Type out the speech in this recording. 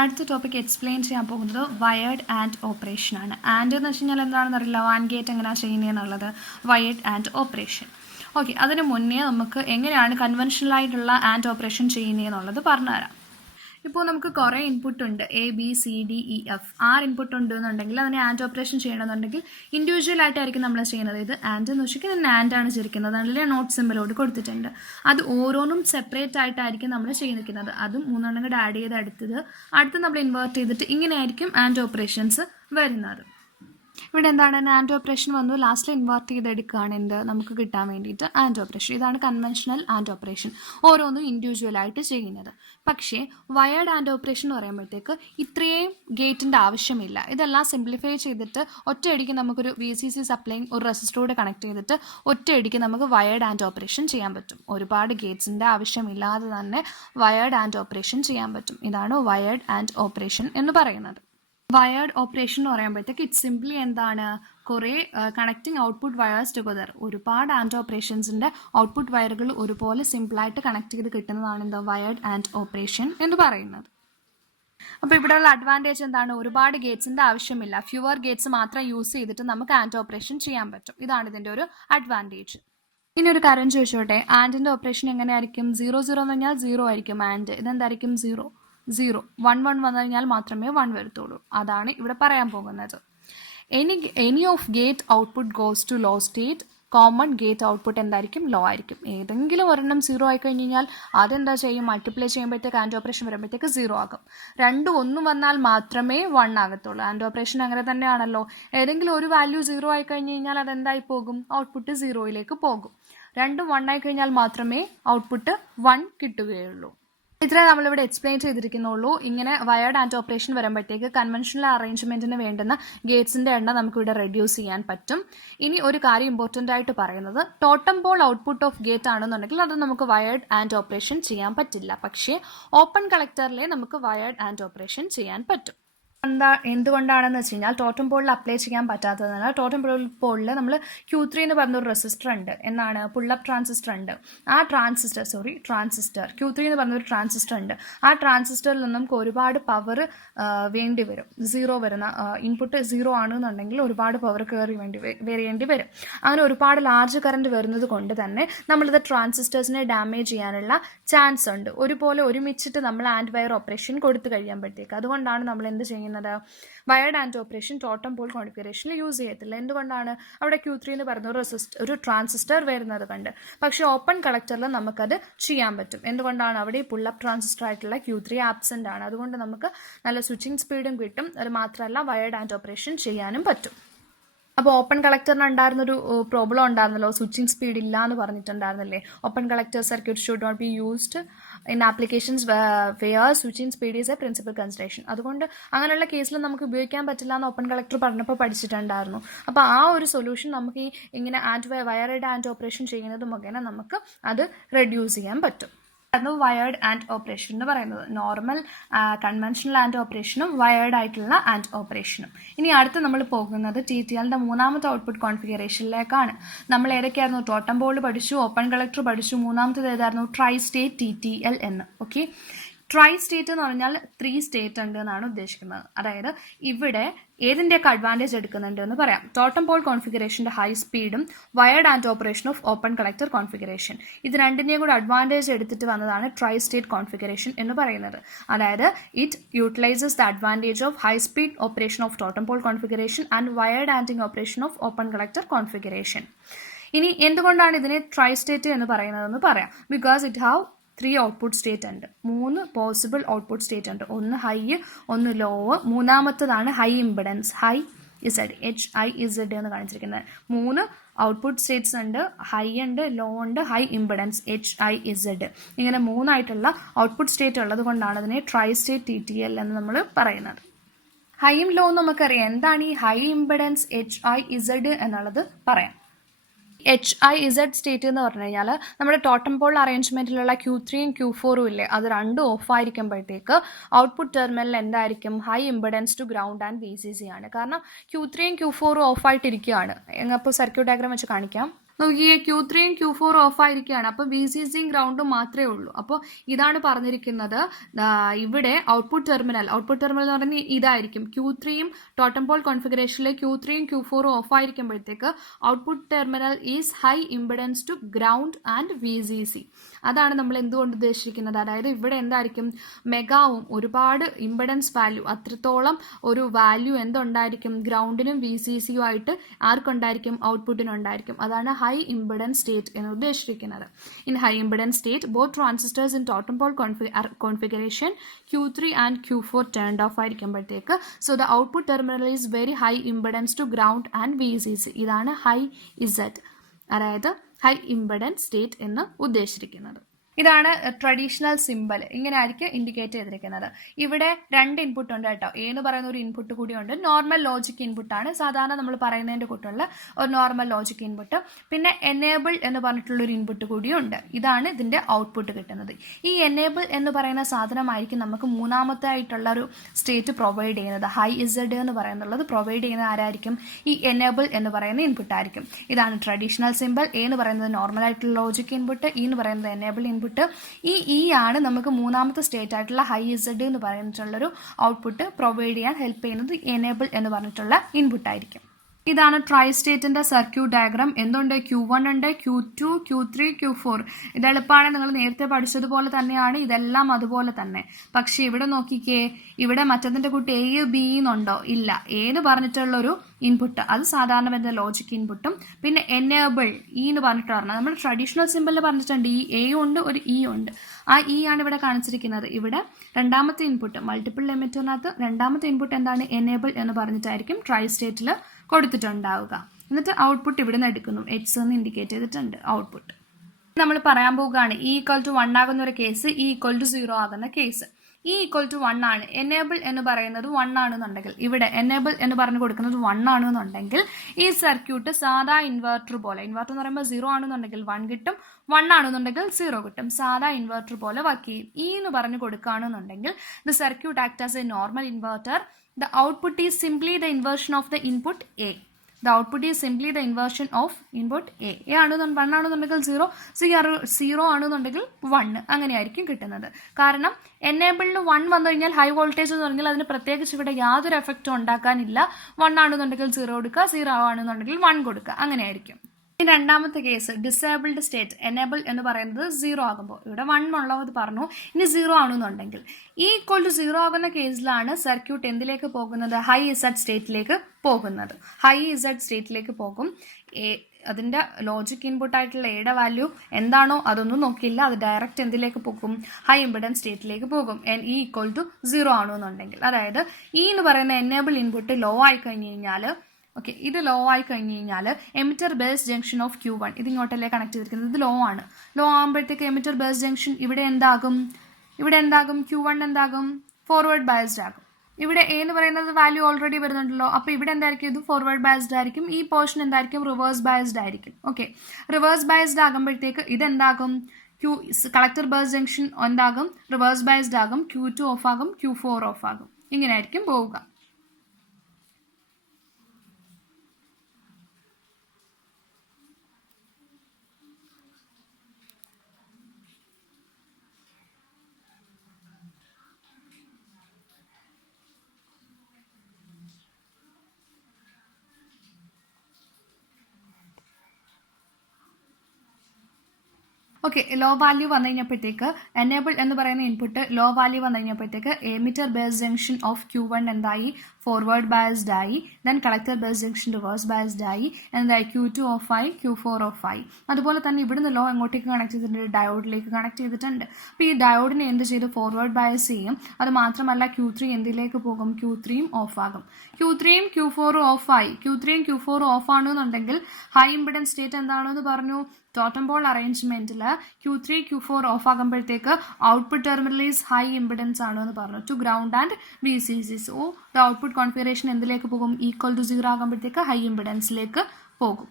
അടുത്ത topic explain ചെയ്യാൻ പോകുന്നത് വയേർഡ് ആൻഡ് ഓപ്പറേഷൻ ആണ്. ആൻഡ് എന്ന് വെച്ച് കഴിഞ്ഞാൽ എന്താണെന്ന് അറിയില്ല, വാൻ ഗേറ്റ് എങ്ങനെയാണ് ചെയ്യുന്നതെന്നുള്ളത്. Wired and operation. ഓക്കെ, അതിന് മുന്നേ നമുക്ക് എങ്ങനെയാണ് കൺവെൻഷണൽ ആയിട്ടുള്ള ആൻഡ് ഓപ്പറേഷൻ ചെയ്യുന്നതെന്നുള്ളത് പറഞ്ഞുതരാം. ഇപ്പോൾ നമുക്ക് കുറേ ഇൻപുട്ട് ഉണ്ട്, ABCDEF 6 ഇൻപുട്ട് ഉണ്ട് എന്നുണ്ടെങ്കിൽ അതിനെ ആൻഡ് ഓപ്പറേഷൻ ചെയ്യണമെന്നുണ്ടെങ്കിൽ ഇൻഡിവിജ്വൽ ആയിട്ടായിരിക്കും നമ്മൾ ചെയ്യുന്നത്. ഇത് ആൻഡ് എന്ന് വെച്ചാൽ ആൻഡ് ആണ് ചെയ്തിരിക്കുന്നത്, അതിൽ നോട്ട് സിമ്പിളോട് കൊടുത്തിട്ടുണ്ട്. അത് ഓരോന്നും സെപ്പറേറ്റ് ആയിട്ടായിരിക്കും നമ്മൾ ചെയ്തിരിക്കുന്നത്. അതും മൂന്നെണ്ണം കൂടെ ആഡ് ചെയ്ത് അടുത്ത് നമ്മൾ ഇൻവേർട്ട് ചെയ്തിട്ട് ഇങ്ങനെയായിരിക്കും ആൻഡ് ഓപ്പറേഷൻസ് വരുന്നത്. ഇവിടെ എന്താണ്, ആൻഡ് ഓപ്പറേഷൻ വന്നു, ലാസ്റ്റിൽ ഇൻവേർട്ട് ചെയ്തെടുക്കുകയാണ് എന്ത് നമുക്ക് കിട്ടാൻ വേണ്ടിയിട്ട് ആൻഡ് ഓപ്പറേഷൻ. ഇതാണ് കൺവെൻഷണൽ ആൻഡ് ഓപ്പറേഷൻ, ഓരോന്നും ഇൻഡിവിജ്വൽ ആയിട്ട് ചെയ്യുന്നത്. പക്ഷേ വയേർഡ് ആൻഡ് ഓപ്പറേഷൻ എന്ന് പറയുമ്പോഴത്തേക്ക് ഇത്രയും ഗേറ്റിൻ്റെ ആവശ്യമില്ല. ഇതെല്ലാം സിംപ്ലിഫൈ ചെയ്തിട്ട് ഒറ്റയടിക്ക് നമുക്കൊരു VCC സപ്ലൈ ഒരു റെസിസ്റ്ററോട് കണക്ട് ചെയ്തിട്ട് ഒറ്റയടിക്ക് നമുക്ക് വയേർഡ് ആൻഡ് ഓപ്പറേഷൻ ചെയ്യാൻ പറ്റും. ഒരുപാട് ഗേറ്റ്സിൻ്റെ ആവശ്യമില്ലാതെ തന്നെ വയേർഡ് ആൻഡ് ഓപ്പറേഷൻ ചെയ്യാൻ പറ്റും. ഇതാണ് വയേർഡ് ആൻഡ് ഓപ്പറേഷൻ എന്ന് പറയുന്നത്. വയേർഡ് ഓപ്പറേഷൻ എന്ന് പറയുമ്പോഴത്തേക്ക് ഇറ്റ് സിംപ്ലി എന്താണ്, കുറേ കണക്റ്റിംഗ് ഔട്ട്പുട്ട് വയേഴ്സ് ടുഗദർ. ഒരുപാട് ആൻഡ് ഓപ്പറേഷൻസിൻ്റെ ഔട്ട്പുട്ട് വയറുകൾ ഒരുപോലെ സിമ്പിളായിട്ട് കണക്ട് ചെയ്ത് കിട്ടുന്നതാണ് എന്താ വയേർഡ് ആൻഡ് ഓപ്പറേഷൻ എന്ന് പറയുന്നത്. അപ്പോൾ ഇവിടെയുള്ള അഡ്വാൻറ്റേജ് എന്താണ്, ഒരുപാട് ഗേറ്റ്സിൻ്റെ ആവശ്യമില്ല, ഫ്യൂവർ ഗേറ്റ്സ് മാത്രം യൂസ് ചെയ്തിട്ട് നമുക്ക് ആൻഡ് ഓപ്പറേഷൻ ചെയ്യാൻ പറ്റും. ഇതാണ് ഇതിൻ്റെ ഒരു അഡ്വാൻറ്റേജ്. ഇനി ഒരു കാര്യം ചോദിച്ചോട്ടെ, ആൻഡിൻ്റെ ഓപ്പറേഷൻ എങ്ങനെയായിരിക്കും? 0 0 എന്ന് പറഞ്ഞാൽ 0 ആയിരിക്കും ആൻഡ്. ഇതെന്തായിരിക്കും? 0 0 1 1 വന്നു കഴിഞ്ഞാൽ മാത്രമേ 1 വരത്തുള്ളൂ. അതാണ് ഇവിടെ പറയാൻ പോകുന്നത്. Any of gate output goes to low state, common gate output എന്തായിരിക്കും? ലോ ആയിരിക്കും. ഏതെങ്കിലും ഒരെണ്ണം 0 ആയി കഴിഞ്ഞ് കഴിഞ്ഞാൽ അതെന്താ ചെയ്യും, മൾട്ടിപ്ലൈ ചെയ്യുമ്പോഴത്തേക്ക് ആൻഡ് ഓപ്പറേഷൻ വരുമ്പോഴത്തേക്ക് 0 ആകും. രണ്ടും 1 വന്നാൽ മാത്രമേ 1 ആകത്തുള്ളൂ. ആൻഡ് ഓപ്പറേഷൻ അങ്ങനെ തന്നെയാണല്ലോ. ഏതെങ്കിലും ഒരു വാല്യൂ 0 ആയി കഴിഞ്ഞ് കഴിഞ്ഞാൽ അതെന്തായി പോകും? ഔട്ട്പുട്ട് 0യിലേക്ക് പോകും. രണ്ടും 1 ആയി കഴിഞ്ഞാൽ മാത്രമേ ഔട്ട്പുട്ട് 1 കിട്ടുകയുള്ളൂ. ഇത്രേ നമ്മളിവിടെ എക്സ്പ്ലെയിൻ ചെയ്തിരിക്കുന്നുള്ളൂ. ഇങ്ങനെ വയേർഡ് ആൻഡ് ഓപ്പറേഷൻ വരുമ്പോഴത്തേക്ക് കൺവെൻഷണൽ അറേഞ്ച്മെന്റിന് വേണ്ടുന്ന ഗേറ്റ്സിന്റെ എണ്ണം നമുക്കിവിടെ റെഡ്യൂസ് ചെയ്യാൻ പറ്റും. ഇനി ഒരു കാര്യം ഇമ്പോർട്ടൻ്റ് ആയിട്ട് പറയുന്നത്, ടോട്ടം പോൾ ഔട്ട്പുട്ട് ഓഫ് ഗേറ്റ് ആണെന്നുണ്ടെങ്കിൽ അത് നമുക്ക് വയേർഡ് ആൻഡ് ഓപ്പറേഷൻ ചെയ്യാൻ പറ്റില്ല. പക്ഷേ ഓപ്പൺ കളക്ടറിലെ നമുക്ക് വയേർഡ് ആൻഡ് ഓപ്പറേഷൻ ചെയ്യാൻ പറ്റും. എന്തുകൊണ്ടാണെന്ന് വെച്ച് കഴിഞ്ഞാൽ ടോട്ടം പോളിൽ അപ്ലൈ ചെയ്യാൻ പറ്റാത്തതാണ്. ടോട്ടം പോളിൽ നമ്മൾ Q3 എന്ന് പറഞ്ഞൊരു റെസിസ്റ്റർ ഉണ്ട്, എന്നാണ് പുള്ളപ്പ് ട്രാൻസിസ്റ്റർ ഉണ്ട്. ആ ട്രാൻസിസ്റ്റർ Q3 എന്ന് പറഞ്ഞൊരു ട്രാൻസിസ്റ്റർ ഉണ്ട്. ആ ട്രാൻസിസ്റ്ററിൽ നിന്നും നമുക്ക് ഒരുപാട് പവർ വേണ്ടി വരും. 0 വരുന്ന ഇൻപുട്ട് 0 ആണെന്നുണ്ടെങ്കിൽ ഒരുപാട് പവർ വരേണ്ടി വരും. അങ്ങനെ ഒരുപാട് ലാർജ് കറണ്ട് വരുന്നത് കൊണ്ട് തന്നെ നമ്മളിത് ട്രാൻസിസ്റ്റേഴ്സിനെ ഡാമേജ് ചെയ്യാനുള്ള ചാൻസ് ഉണ്ട്. ഒരുമിച്ചിട്ട് നമ്മൾ ആൻഡ് വയർ ഓപ്പറേഷൻ കൊടുത്തു കഴിയുമ്പോഴത്തേക്ക്. അതുകൊണ്ടാണ് നമ്മൾ എന്ത് ചെയ്യുന്നത്, wired and operation totem pole കോൺഫിഗറേഷനിൽ യൂസ് ചെയ്യത്തില്ല. എന്തുകൊണ്ടാണ്? അവിടെ Q3 എന്ന് പറയുന്ന ഒരു ട്രാൻസിസ്റ്റർ വരുന്നത് കണ്ട്. പക്ഷേ ഓപ്പൺ കളക്ടറിൽ നമുക്കത് ചെയ്യാൻ പറ്റും. എന്തുകൊണ്ടാണ്? അവിടെ പുള്ളപ്പ് ട്രാൻസിസ്റ്റർ ആയിട്ടുള്ള Q3 ആബ്സെന്റ് ആണ്. അതുകൊണ്ട് നമുക്ക് നല്ല സ്വിച്ചിങ് സ്പീഡും കിട്ടും. അത് മാത്രമല്ല വയേർഡ് ആൻഡ് ഓപ്പറേഷൻ ചെയ്യാനും പറ്റും. അപ്പോൾ ഓപ്പൺ കളക്ടറിന് ഉണ്ടായിരുന്നൊരു പ്രോബ്ലം ഉണ്ടായിരുന്നല്ലോ, സ്വിച്ചിങ് സ്പീഡ് ഇല്ല എന്ന് പറഞ്ഞിട്ടുണ്ടായിരുന്നില്ലേ. Open collector circuit should not be used in applications where switching speed is a principal consideration. അതുകൊണ്ട് അങ്ങനെയുള്ള കേസിൽ നമുക്ക് ഉപയോഗിക്കാൻ പറ്റില്ല എന്ന് ഓപ്പൺ കളക്ടർ പറഞ്ഞപ്പോൾ പഠിച്ചിട്ടുണ്ടായിരുന്നു. അപ്പോൾ ആ ഒരു സൊല്യൂഷൻ നമുക്ക് ഇങ്ങനെ വയർഡ് ആൻഡ് ഓപ്പറേഷൻ ചെയ്യുന്നത് മുഖേന നമുക്ക് അത് റെഡ്യൂസ് ചെയ്യാൻ പറ്റും. അതാണ് വയേർഡ് ആൻഡ് ഓപ്പറേഷൻ എന്ന് പറയുന്നത്. നോർമൽ കൺവെൻഷണൽ ആൻഡ് ഓപ്പറേഷനും വയേർഡ് ആയിട്ടുള്ള ആൻഡ് ഓപ്പറേഷനും. ഇനി അടുത്ത് നമ്മൾ പോകുന്നത് TTLന്റെ മൂന്നാമത്തെ ഔട്ട്പുട്ട് കോൺഫിഗറേഷനിലേക്കാണ്. നമ്മൾ ഏതൊക്കെയായിരുന്നു? ടോട്ടം പോൾ പഠിച്ചു, ഓപ്പൺ കളക്ടർ പഠിച്ചു, മൂന്നാമത്തേത് ഏതായിരുന്നു? ട്രൈ സ്റ്റേറ്റ് TTL എന്ന്. ഓക്കെ, ട്രൈ സ്റ്റേറ്റ് എന്ന് പറഞ്ഞാൽ 3 സ്റ്റേറ്റ് ഉണ്ട് എന്നാണ് ഉദ്ദേശിക്കുന്നത്. അതായത് ഇവിടെ ഏതിൻ്റെയൊക്കെ അഡ്വാൻറ്റേജ് എടുക്കുന്നുണ്ട് എന്ന് പറയാം. ടോട്ടം പോൾ കോൺഫിഗറേഷൻ്റെ ഹൈ സ്പീഡും wired and operation of open collector configuration, ഇത് രണ്ടിൻ്റെയും കൂടെ അഡ്വാൻറ്റേജ് എടുത്തിട്ട് വന്നതാണ് ട്രൈ സ്റ്റേറ്റ് കോൺഫിഗറേഷൻ എന്ന് പറയുന്നത്. അതായത് it utilises the advantage of high speed operation of totem pole configuration and wired anding operation of open collector configuration. ഇനി എന്തുകൊണ്ടാണ് ഇതിനെ ട്രൈ സ്റ്റേറ്റ് എന്ന് പറയുന്നതെന്ന് പറയാം. Because it have 3 output state ഉണ്ട്. 3 പോസിബിൾ ഔട്ട്പുട്ട് സ്റ്റേറ്റ് ഉണ്ട്. ഒന്ന് ഹൈ, ഒന്ന് ലോ, മൂന്നാമത്തതാണ് high impedance, high Z, HIZ എന്ന് കാണിച്ചിരിക്കുന്നത്. 3 ഔട്ട്പുട്ട് സ്റ്റേറ്റ്സ് ഉണ്ട്, ഹൈ ഉണ്ട്, ലോ ഉണ്ട്, ഹൈ ഇമ്പിഡൻസ് HIZ. ഇങ്ങനെ 3 ഔട്ട്പുട്ട് സ്റ്റേറ്റ് ഉള്ളത് കൊണ്ടാണ് അതിനെ ട്രൈ സ്റ്റേറ്റ് TTL എന്ന് നമ്മൾ പറയുന്നത്. ഹൈയും ലോവും നമുക്കറിയാം. എന്താണ് ഈ ഹൈ ഇമ്പിഡൻസ് HIZ എന്നുള്ളത് പറയാം. HIZ സ്റ്റേറ്റ് എന്ന് പറഞ്ഞു കഴിഞ്ഞാൽ നമ്മുടെ ടോട്ടം പോൾ അറേഞ്ച്മെന്റിലുള്ള Q3യും Q4യും ഇല്ലേ, അത് രണ്ടും ഓഫ് ആയിരിക്കുമ്പോഴത്തേക്ക് ഔട്ട്പുട്ട് ടെർമിനൽ എന്തായിരിക്കും? High impedance to ground and VCC ആണ്. കാരണം Q3യും Q4യും ഓഫ് ആയിട്ടിരിക്കുകയാണ്. അപ്പോൾ സർക്യൂട്ട് ഡയഗ്രാം വെച്ച് കാണിക്കാം. നോക്കിയേ Q3യും Q4 ഓഫ് ആയിരിക്കുകയാണ്. അപ്പോൾ VCCയും ഗ്രൗണ്ടും മാത്രമേ ഉള്ളൂ. അപ്പോൾ ഇതാണ് പറഞ്ഞിരിക്കുന്നത്. ഇവിടെ ഔട്ട്പുട്ട് ടെർമിനൽ എന്ന് പറഞ്ഞാൽ ഇതായിരിക്കും. Q3യും ടോട്ടം പോൾ കോൺഫിഗറേഷനിലെ Q3യും Q4ഉം ഓഫ് ആയിരിക്കുമ്പോഴത്തേക്ക് output terminal is high impedance to ground and VCC. അതാണ് നമ്മൾ എന്തുകൊണ്ട് ഉദ്ദേശിക്കുന്നത്. അതായത് ഇവിടെ എന്തായിരിക്കും, മെഗാവും ഒരുപാട് ഇംപിഡൻസ് വാല്യൂ, അത്രത്തോളം ഒരു വാല്യൂ എന്തുണ്ടായിരിക്കും, ഗ്രൗണ്ടിനും VCCയും ആയിട്ട് ആർക്കുണ്ടായിരിക്കും, ഔട്ട്പുട്ടിനുണ്ടായിരിക്കും. അതാണ് ഹൈ ഇംപിഡൻസ് സ്റ്റേറ്റ് എന്ന് ഉദ്ദേശിക്കുന്നത്. In high impedance state both transistors in totem pole configuration Q3 and Q4 turned off ആയിരിക്കുമ്പോഴത്തേക്ക് so the output terminal is very high impedance to ground and VCC. ഇതാണ് high Z, അതായത് high impedance state എന്ന് ഉദ്ദേശിച്ചിരിക്കുന്നത്. ഇതാണ് traditional symbol. ഇങ്ങനെ ആയിരിക്കും indicate ചെയ്തിരിക്കുന്നത്. ഇവിടെ 2 ഇൻപുട്ട് ഉണ്ട് കേട്ടോ. എ എന്ന് പറയുന്ന ഒരു ഇൻപുട്ട് കൂടിയുണ്ട്. നോർമൽ ലോജിക് ഇൻപുട്ടാണ്, സാധാരണ നമ്മൾ പറയുന്നതിൻ്റെ കൂട്ടുള്ള ഒരു നോർമൽ ലോജിക് ഇൻപുട്ട്. പിന്നെ എനേബിൾ എന്ന് പറഞ്ഞിട്ടുള്ളൊരു ഇൻപുട്ട് കൂടിയുണ്ട്. ഇതാണ് ഇതിൻ്റെ ഔട്ട്പുട്ട് കിട്ടുന്നത്. ഈ എനേബിൾ എന്ന് പറയുന്ന സാധനമായിരിക്കും നമുക്ക് മൂന്നാമത്തെ ആയിട്ടുള്ള ഒരു സ്റ്റേറ്റ് പ്രൊവൈഡ് ചെയ്യുന്നത്. ഹൈ ഇസഡ് എന്ന് പറയുന്നുള്ളത് പ്രൊവൈഡ് ചെയ്യുന്നത് ആരായിരിക്കും, ഈ എനേബിൾ എന്ന് പറയുന്ന ഇൻപുട്ട് ആയിരിക്കും. ഇതാണ് ട്രഡീഷണൽ സിമ്പൽ. എ എന്ന് പറയുന്നത് നോർമൽ ആയിട്ടുള്ള ലോജിക് ഇൻപുട്ട്, ഇ എന്ന് പറയുന്നത് എനേബിൾ ഇൻപുട്ട്. ഈ ആണ് നമുക്ക് മൂന്നാമത്തെ സ്റ്റേറ്റ് ആയിട്ടുള്ള ഹൈ ഇസഡ് എന്ന് പറഞ്ഞിട്ടുള്ളൊരു ഔട്ട്പുട്ട് പ്രൊവൈഡ് ചെയ്യാൻ ഹെൽപ്പ് ചെയ്യുന്നത് എനേബിൾ എന്ന് പറഞ്ഞിട്ടുള്ള ഇൻപുട്ട് ആയിരിക്കും. ഇതാണ് ട്രൈ സ്റ്റേറ്റിന്റെ സർക്യൂട്ട് ഡയഗ്രാം. എന്തുണ്ട്, Q1 ഉണ്ട്, Q2, Q3, Q4. ഇത് എളുപ്പമാണ്, നിങ്ങൾ നേരത്തെ പഠിച്ചതുപോലെ തന്നെയാണ്. ഇതെല്ലാം അതുപോലെ തന്നെ. പക്ഷേ ഇവിടെ നോക്കിക്കേ, ഇവിടെ മറ്റതിന്റെ കൂട്ടി എ ബി എന്നുണ്ടോ, ഇല്ല. എ എന്ന് പറഞ്ഞിട്ടുള്ളൊരു ഇൻപുട്ട്, അത് സാധാരണ വരുന്ന ലോജിക് ഇൻപുട്ടും. പിന്നെ എനേബിൾ ഇ എന്ന് പറഞ്ഞിട്ട് പറഞ്ഞാൽ നമ്മൾ ട്രഡീഷണൽ സിമ്പലിൽ പറഞ്ഞിട്ടുണ്ട് ഈ എ ഉണ്ട്, ഒരു ഇ ഉണ്ട്. ആ ഇ ആണ് ഇവിടെ കാണിച്ചിരിക്കുന്നത്. ഇവിടെ രണ്ടാമത്തെ ഇൻപുട്ട് മൾട്ടിപ്പിൾ ലിമിറ്ററിനകത്ത് രണ്ടാമത്തെ ഇൻപുട്ട് എന്താണ്, എനേബിൾ എന്ന് പറഞ്ഞിട്ടായിരിക്കും ട്രൈ സ്റ്റേറ്റിൽ കൊടുത്തിട്ടുണ്ടാവുക. എന്നിട്ട് ഔട്ട്പുട്ട് ഇവിടെ നിന്ന് എടുക്കുന്നു, എച്ച് എന്ന് ഇൻഡിക്കേറ്റ് ചെയ്തിട്ടുണ്ട് ഔട്ട്പുട്ട്. നമ്മൾ പറയാൻ പോവുകയാണ് E = 1 ആകുന്ന ഒരു കേസ്, E = 0 ആകുന്ന കേസ്. E = 1 ആണ്, എനേബിൾ എന്ന് പറയുന്നത് 1 ആണെന്നുണ്ടെങ്കിൽ, ഇവിടെ എനേബിൾ എന്ന് പറഞ്ഞു കൊടുക്കുന്നത് 1 ആണെന്നുണ്ടെങ്കിൽ ഈ സർക്യൂട്ട് സാധാ ഇൻവെർട്ടർ പോലെ, ഇൻവെർട്ടർ എന്ന് പറയുമ്പോൾ 0 ആണെന്നുണ്ടെങ്കിൽ 1 കിട്ടും, 1 ആണെന്നുണ്ടെങ്കിൽ 0 കിട്ടും. സാധാ ഇൻവെർട്ടർ പോലെ വർക്ക് ചെയ്യും. E എന്ന് പറഞ്ഞു കൊടുക്കുകയാണെന്നുണ്ടെങ്കിൽ the circuit act as a normal inverter. The output is simply the inversion of the input A. The output is simply the inversion of input A. A ആണെന്നുണ്ടെങ്കിൽ 1 ആണെന്നുണ്ടെങ്കിൽ 0, 0 ആണെന്നുണ്ടെങ്കിൽ 1, അങ്ങനെയായിരിക്കും കിട്ടുന്നത്. കാരണം എനേബിളിൽ 1 വന്നു കഴിഞ്ഞാൽ ഹൈ വോൾട്ടേജ് എന്ന് പറഞ്ഞാൽ അതിന് പ്രത്യേകിച്ച് ഇവിടെ യാതൊരു എഫക്റ്റും ഉണ്ടാക്കാനില്ല. 1 ആണെന്നുണ്ടെങ്കിൽ 0 കൊടുക്കുക, 0 ആണെന്നുണ്ടെങ്കിൽ 1 കൊടുക്കുക, അങ്ങനെയായിരിക്കും. രണ്ടാമത്തെ കേസ് ഡിസേബിൾഡ് സ്റ്റേറ്റ്, എനേബിൾ എന്ന് പറയുന്നത് 0 ആകുമ്പോൾ, ഇവിടെ 1 ഉള്ളത് പറഞ്ഞു, ഇനി 0 ആണെന്നുണ്ടെങ്കിൽ E = 0 ആകുന്ന കേസിലാണ് സർക്യൂട്ട് എന്തിലേക്ക് പോകുന്നത്, ഹൈ ഇസഡ് സ്റ്റേറ്റിലേക്ക് പോകുന്നത്. ഹൈ ഇസഡ് സ്റ്റേറ്റിലേക്ക് പോകും. അതിൻ്റെ ലോജിക് ഇൻപുട്ട് ആയിട്ടുള്ള എയുടെ വാല്യൂ എന്താണോ അതൊന്നും നോക്കില്ല, അത് ഡയറക്റ്റ് എന്തിലേക്ക് പോകും, ഹൈ ഇംപിഡൻസ് സ്റ്റേറ്റിലേക്ക് പോകും. E = 0 ആണെന്നുണ്ടെങ്കിൽ, അതായത് E എന്ന് പറയുന്ന എനേബിൾ ഇൻപുട്ട് ലോ ആയി കഴിഞ്ഞ് കഴിഞ്ഞാൽ, ഓക്കെ, ഇത് ലോ ആയി കഴിഞ്ഞ് കഴിഞ്ഞാൽ emitter base junction of Q1 ഇത് ഇങ്ങോട്ടല്ലേ കണക്ട് ചെയ്തിരിക്കുന്നത്, ഇത് ലോ ആണ്. ലോ ആകുമ്പോഴത്തേക്ക് എമിറ്റർ ബേസ് ജംഗ്ഷൻ ഇവിടെ എന്താകും, Q1 എന്താകും, ഫോർവേഡ് ബയസ്ഡ് ആകും. ഇവിടെ എ എന്ന് പറയുന്നത് വാല്യൂ ഓൾറെഡി വരുന്നുണ്ടല്ലോ, അപ്പോൾ ഇവിടെ എന്തായിരിക്കും, ഇത് ഫോർവേഡ് ബയസ്ഡ് ആയിരിക്കും. ഈ പോർഷൻ എന്തായിരിക്കും, റിവേഴ്സ് ബയസ്ഡ് ആയിരിക്കും. ഓക്കെ, റിവേഴ്സ് ബയസ്ഡ് ആകുമ്പോഴത്തേക്ക് ഇതെന്താകും, കളക്ടർ ബേസ് ജംഗ്ഷൻ എന്താകും, റിവേഴ്സ് ബയസ്ഡ് ആകും. Q2 ഓഫ് ആകും, Q4 ഓഫ് ആകും. ഇങ്ങനെ ആയിരിക്കും പോവുക. ഓക്കെ, ലോ വാല്യൂ വന്നു കഴിഞ്ഞപ്പോഴത്തേക്ക് എനേബിൾ എന്ന് പറയുന്ന ഇൻപുട്ട് ലോ വാല്യൂ വന്നു കഴിഞ്ഞപ്പോഴത്തേക്ക് emitter base junction of Q1 എന്തായി, ഫോർവേഡ് ബയസ്ഡ് ആയി. Then collector base junction reverse biased ആയി. എന്തായി, Q2 ഓഫ് ആയി, Q4 ഓഫ് ആയി. അതുപോലെ തന്നെ ഇവിടുന്ന് ലോ എങ്ങോട്ടേക്ക് കണക്ട് ചെയ്തിട്ടുണ്ട്, ഡയോഡിലേക്ക് കണക്ട് ചെയ്തിട്ടുണ്ട്. അപ്പോൾ ഈ ഡയോഡിനെ എന്ത് ചെയ്തു, ഫോർവേഡ് ബയസ് ചെയ്യും. അത് മാത്രമല്ല Q3 എന്തിലേക്ക് പോകും, Q3യും ഓഫ് ആകും. Q3യും Q4ഉം ഓഫ് ആയി. Q3യും Q4ഉം ഓഫ് ആണെന്നുണ്ടെങ്കിൽ ഹൈ ഇംപിഡൻസ് സ്റ്റേറ്റ് എന്താണെന്ന് പറഞ്ഞു, ടോട്ടം പോൾ അറേഞ്ച്മെന്റിൽ Q3 Q4 ഓഫ് ആകുമ്പോഴത്തേക്ക് output terminal is high impedance ആണ് എന്ന് പറഞ്ഞു, to ground and VCC. So the output configuration എന്തിലേക്ക് പോകും, E = 0 ആകുമ്പോഴത്തേക്ക് ഹൈ ഇംപിഡൻസിലേക്ക് പോകും.